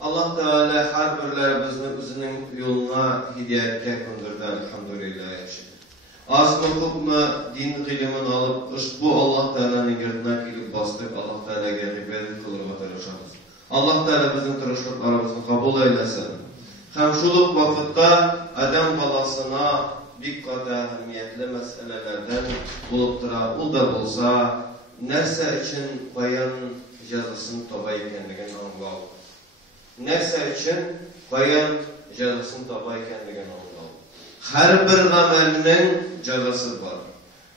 Allah Teala her birlerimizni özünün yoluna hidayetke kondurdan elhamdülillah yaşadı. Az mı çok mu din ilimini alıp bu Allah Teala'nın yerdine kilip bastık. Allah Teala'ya ibadet kılırıma tarışamız. Allah Teala bizim tarışlıklarımızı kabul eylesin. Hem şuluk vakitte Adem balasına bir kadar ehemmiyetli meselelerden bulup tura. O da olsa nerse için bayan cezasını tabaykenliğini anlağı. Nerse için bayan cezasını tabaykenliğini anlağı. Her bir amelinin cezası var.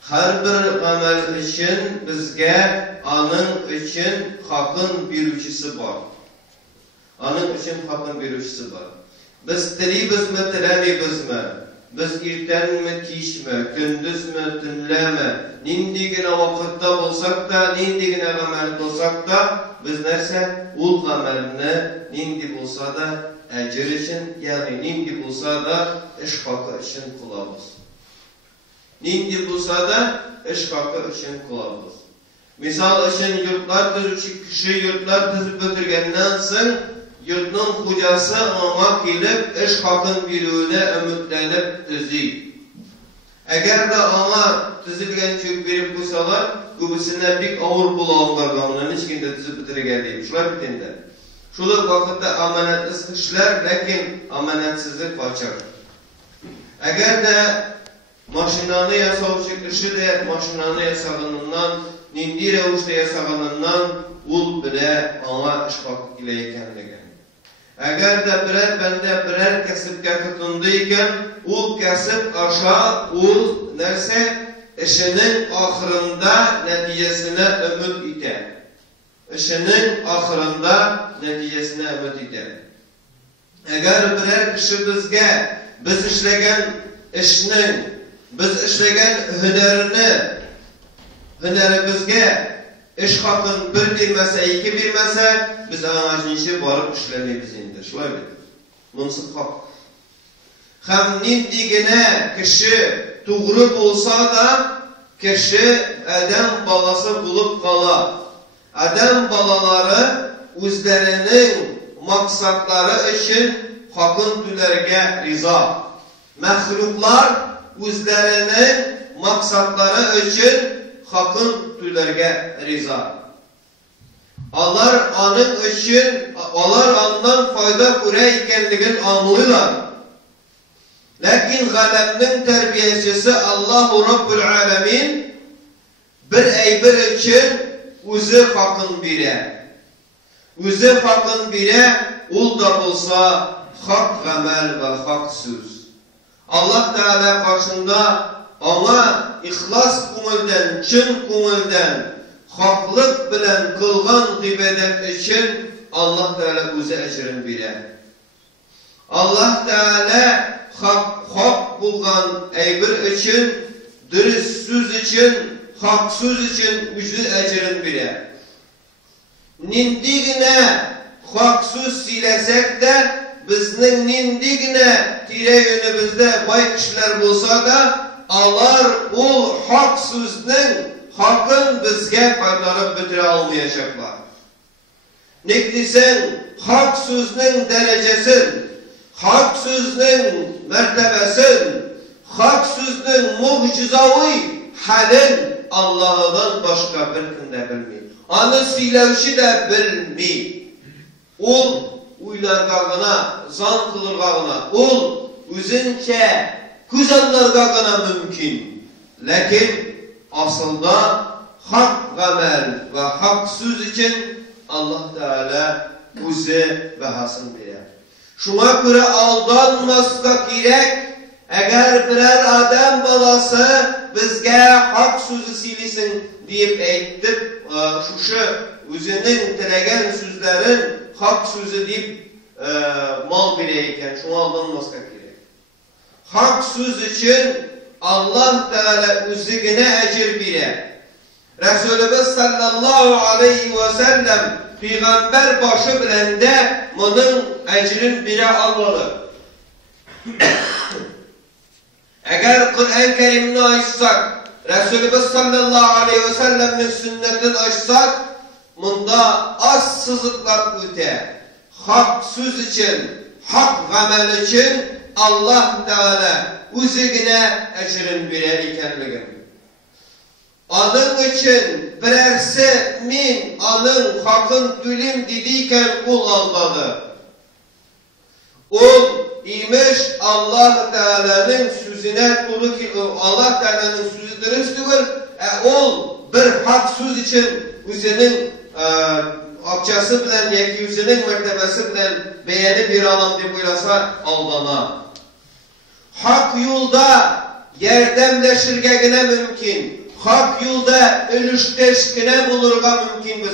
Her bir amel için bizge anın için hakkın birüçisi var. Anın için hakkın birüçisi var. Biz tilimiz mi, tilemiz mi? Biz irten mi, kiş mi, gündüz mü, tünle mi? Nindigine vakitte olsak da, nindigine amel olsak da biz nerse ul amelini nindi olsa da ecir için, yani nindi olsa da iş hakkı için kılavuz. Nindi olsa da iş hakkı için kılavuz. Misal için yurtlar düzüp, kişi yurtlar düzüp ötürgenden sonra yurtun hocası ona gelip iş hakkın birine ümitlenip düzeyip. Eğer de ona düzülgen çök verip koysalar, öbüsüne bir ağır pul alırlar gamına, hiç kimde düzüp bitirgen deyip. Şular bitinde. Şuluk vakitte amanetsiz işler, lakin amanetsizlik kaçar. Eğer de maşinanı yasavcı kişi de maşinanı yasağınından, nindi revuşta yasağınından ul bile ona iş hakkı ile ekenliğin. Eğer de birer kesipke tutunduyken, ul kesip aşağı, ul nerse işinin ahırında neticesine ümit ite. İşinin ahırında neticesine ümit ite. Eğer birer kişi bizge, biz işlegen işinin, biz işlegen hüneri bizge, iş hakkın bir bilmese, iki bilmese, biz amacın işi varıp işlemeyi bizindir. Şöyle bilir. Munsıf hak. Hem nindigine kişi doğru olsa da, kişi Adem balası bulup kala. Adem balaları özlerinin maksatları için hakkın tülerge riza. Mehluklar özlerinin maksatları için hakkın tülerge riza. Allah anın için, Allah andan fayda kureykenliğin anlıyorlar. Lakin galemnin terbiyesisi Allahu Rabbul Alemin bir eybir için özü hakkın bire. Özü hakkın bire ul da olsa hak gamel ve hak söz. Allah Teala karşında ona ihlas kumulden, çın kumulden, haklık bilen kılgan ibadet için Allah Teala özü ecrin bile. Allah Teala hak bulgan eybir için, dürüst söz için, hak söz için özü ecrin bile. Nindigine hak söz silesek de bizning nindigine tire yönümüzde bay kişiler bulsa da alar ul hak sözünün hakkın bizge kaytarıp bitire almayacaklar. Neklisen hak sözünün derecesin, hak sözünün mertebesin, hak sözünün mucizavi halin Allah'dan başka bir kinde bilmeyin. Anı silevşi de bilmeyin. Ol uylargağına, zan kılırgağına, ol üzünçe güzellergağına mümkün. Lakin aslında hak gamel ve hak söz için Allah Teala özü ve hasın bilir. Şuna göre aldanmaska gerek, eğer birer Adem balası bizge hak sözü silisin deyip eytip, şu özünün tilegen sözlerin hak sözü deyip mal bireyken şuna aldanmaska gerek. Hak söz için Allah Teala özüne ecir bile. Resulümüz sallallahu aleyhi ve sellem Peygamber başı bilende bunun ecrin bile almalı. Eğer Kur'an-ı Kerim'ini açsak, Resulümüz sallallahu aleyhi ve sellem'in sünnetini açsak, bunda az sızıklar öte, hak söz için, hak amel için Allah Teala üzerine ecrin bile ikenligin. Anın için birerse min anın hakkın tülim dediyken kul aldadı. Ol imiş Allah Teala'nın sözüne doğru ki Allah Teala'nın sözü dürüst değil. Ol bir hak söz için üzerinin akçası bilen yeki üzerinin mertebesi bilen beğeni bir alan diye buyrasa aldana. Hak yolda yerdemleşirgene mümkün. Hak yolda ölüşteşkine bulurga mümkün biz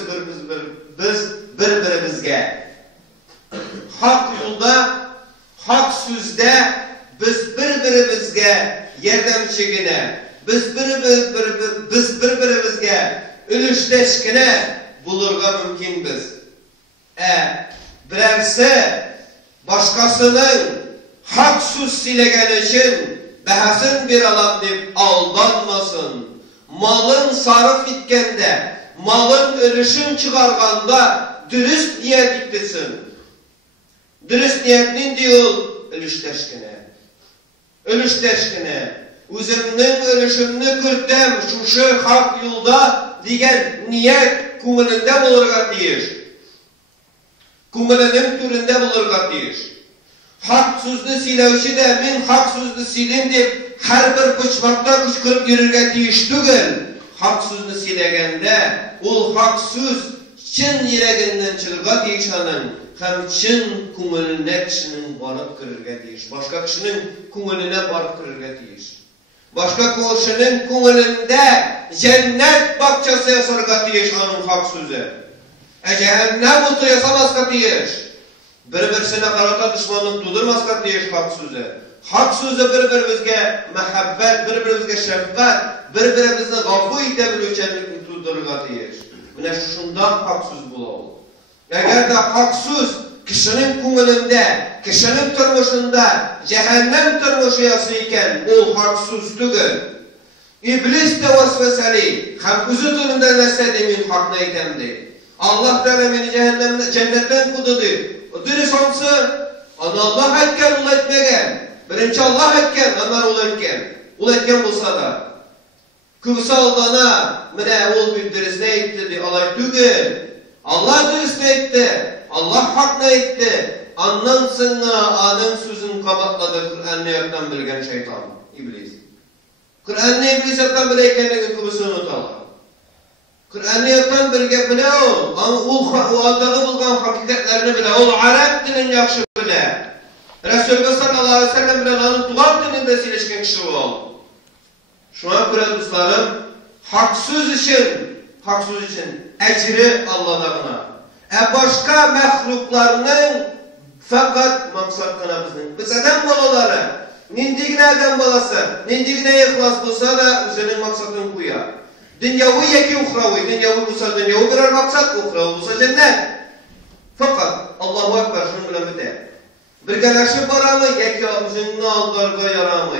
birbirimizge. Hak yolda, hak sözde biz birbirimizge yerdemçigine, biz birbirimizge ölüşteşkine bulurga mümkün biz. Birerse başkasının hak söz silegen için behasin bir alan deyip aldanmasın. Malın sarıf itkende, malın ölüşün çıkarganda dürüst niyet ittirsin. Dürüst niyetinin diyor ölüşteşkine. Ölüşteşkine. Üzümünün ölüşünü kürtem şu hak yolda diyen niyet kumulunda bulurga deyir. Kumulunun türünde bulurga deyir. Hak sözlü silevşi de min hak sözlü silim deyip her bir kıçmakta kışkırıp yürürge deyiş tügül. Hak sözlü silegende ol hak söz çın yüreğinden çılga deyişanın hem çın kumulüne kişinin varıp kırırge deyiş. Başka kişinin kumulüne varıp kırırge deyiş. Başka kişinin kumulünde cennet bakçası yasarga deyiş anın hak sözü. Cehennem otu yasamazga deyiş. Birbirisine karata düşmanlık dudurmazga deyiş hak sözü. Hak sözü birbirimizge mehabbet, birbirimizge şefkat, birbirimizni gafı edebilirkenlikni dudurga deyiş. Mine şundan hak söz bulalım. Eğer de hak söz kişinin kumulunda, kişinin turmuşunda cehennem turmuşu yasıyken o hak söz tügül. İblis de vasveseli, hem üzü türünden nesledemin hakna etemdi. Allah Teala beni cennetten kududu. Dürüst hamsı, Allah etken, ul etmegen. Birinci Allah etken, onlar ul etken. Ul etken bulsa da. Kıvsa aldana, mine ol bir dürüst ne etti? Allah tügül. Allah dürüst ne etti? Allah hak ne etti? Anlansınla adın sözün kabatladı Kur'an'ı yaktan bilgen şeytan, iblis. Kur'an'ı iblis yaktan bileykenliğin kıvısını unutalım. Kur'an'ı yaktan bilge bile ol. O aldağı bulgan hakikatlerini bile ol. Arap dilin yakşı bile. Resulü sallallahu aleyhi ve sellem bile onun tuğab dilinde silişken kişi ol. Şuna göre dostlarım, hak söz için ecri Allah'ına. Başka mehluklarının fakat maksatına bizim. Biz adam balaları, nindigine adam balası, nindigine ihlas bulsa da üzerinin maksatını koyar. Dünyavi yeki uhravi, dünyavi bulsa dünyavi birer maksat, uhravi bulsa cennet. Fakat Allahu Ekber şunu bilemedi. Bir galaşı baramı, yeki üzerine aldarga yaramı.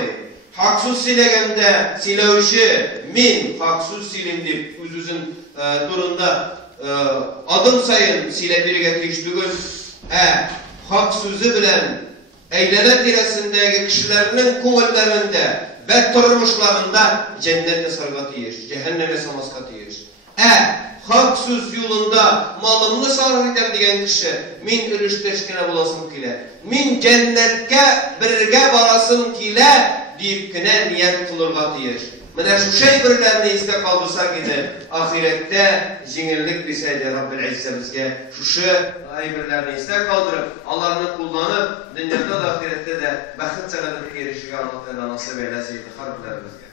Haksız silegende silevşi, min haksız silim deyip üzüzün durumda adım sayın sile bir getiriştüğün hak sözü bilen eğlene diresindeki kişilerinin kuvvetlerinde ve turmuşlarında cennete sargat yiyiş, cehenneme samaskat yiyiş. Hak söz yolunda malımını sarf edem diyen kişi min ölüşteşkine bulasın kile, min cennetke birge barasın kile deyip kine niyet kılırga diyiş. Mine şu şey birlerini iste kaldırsak ise ahirette jingillik bilseydi Rabbil İzze bizge şu şey birlerini iste kaldırıp Allah'ını kullanıp dünyada da ahirette de bakit çağırıp erişik Allah Teala nasip eyleseydi harbiler bizge.